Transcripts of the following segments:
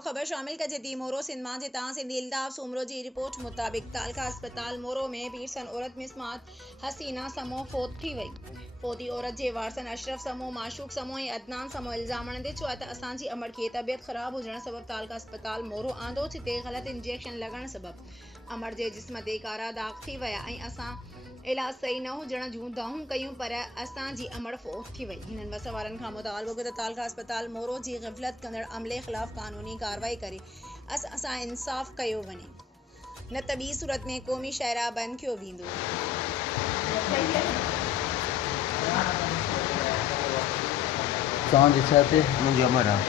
ख़बर शामिल कर थी। मोरो सिंध मां जे सिंधी इल्ताफ़ सूमरो की रिपोर्ट मुताबिक तालका अस्पताल मोरो में पीरसन औरत मिसमात हसीना समो फोत थी वई। फोती औरत के वारसन अशरफ समो, माशूक समो ऐं अदनान समो इल्ज़ाम आणंदे चयो त असांजी अमड़ खे तबियत ख़राब हुजण सबब तालका अस्पताल मोरो आंदो, जिते ग़लत इंजेक्शन लगण सबब अमड़ के जिस्म ते कारा दाग थी विया ऐं असां इलाज सही न हुजण जूं दाहूं कयूं पर असांजी अमड़ फोत थी वई। हिननि बस वारनि खां मुतालबो कयो त तालका अस्पताल मोरो जी ग़फ़लत कंदड़ अमले ख़िलाफ़ कानूनी कार्रवाई करे असां सां इंसाफ़ कयो वञे, न त ॿी सूरत में क़ौमी शाइरा बंदि कयो वेंदो। तव्हांजी छा थिए? मुंहिंजी अमर आहे।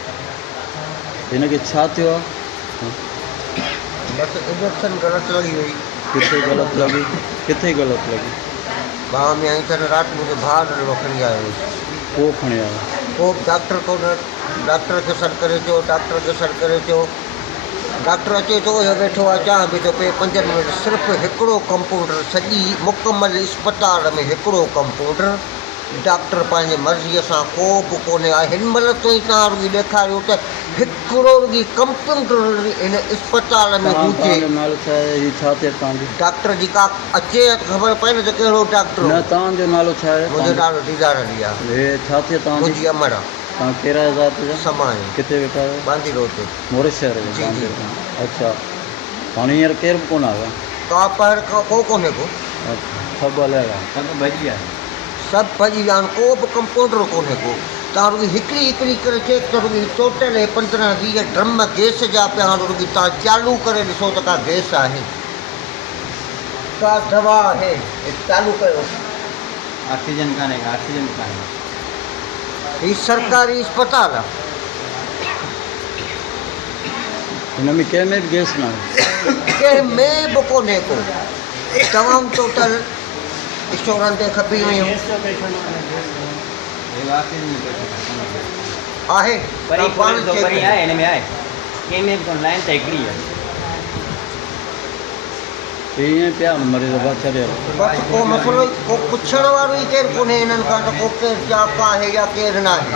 हिनखे छा थियो आहे? बसि इंजेक्शन ग़लति लॻी वई। किथे ग़लति लॻी? किथे ग़लति लॻी? बाह में आई त राति मुंहिंजो भाउ ॾिनो खणी आयो। पोइ खणी आयो? पोइ डॉक्टर कोन, डॉक्टर खे सॾु करे चयो, डॉक्टर खे सॾु करे चयो, डॉक्टर अचे थो या वेठो आहे चांहि बि थो पए 5 मिंट, सिर्फ़ु हिकिड़ो कंपाउंडर, सॼी मुकमल इस्पताल में हिकिड़ो कंपाउंडर, डॉक्टर पंहिंजे मर्ज़ीअ सां को बि कोन्हे आहे। हिन महिल ताईं तव्हां रुॻी ॾेखारियो त हिकिड़ो रुॻी कंपाउंडर हिन इस्पताल में हुजे। नालो छा आहे? हीअ छा थिए तव्हांजो? डॉक्टर जी का अचे ख़बर पए न त कहिड़ो डॉक्टर। न, तव्हांजो नालो छा आहे? मुंहिंजो नालो दीदार अली आहे। हे छा थिए तव्हांजी? मुंहिंजी अमर आहे। तव्हां कहिड़ा ज़ात जा? समाए। किथे वेठा आहियो? बांदी रोड ते, मोरे शहर में? जी जी। अच्छा, हाणे हींअर केरु बि कोन आयो? का पहर का को कोन्हे को। अच्छा, सभु अलॻि आहे? सभु भॼी विया आहिनि, सभु भॼी विया आहिनि, को बि कंपाउंडर कोन्हे को। तव्हां रुॻी हिकिड़ी हिकिड़ी करे चेक करो, रुॻी टोटल 15-20 ड्रम गैस जा पिया आहिनि। रुॻी तव्हां चालू करे ॾिसो त का गैस आहे, का दवा आहे, चालू कयो। ऑक्सीजन कान्हे, ऑक्सीजन कान्हे। हीउ सरकारी अस्पताल आहे। हिन में कंहिं में बि गैस न आहे? कंहिंमें बि कोन्हे को। तमामु टोटल स्टोरनि ते खपी वियूं आहे। पाण आहे हिन में आहे, कंहिंमें बि कोन, लाइन त हिकिड़ी आहे। ईअं पिया मरीज़ बस छॾियो? बसि को मसइलो, को पुछण वारो ई केरु कोन्हे हिननि खां त को केरु चाक आहे या केरु न आहे।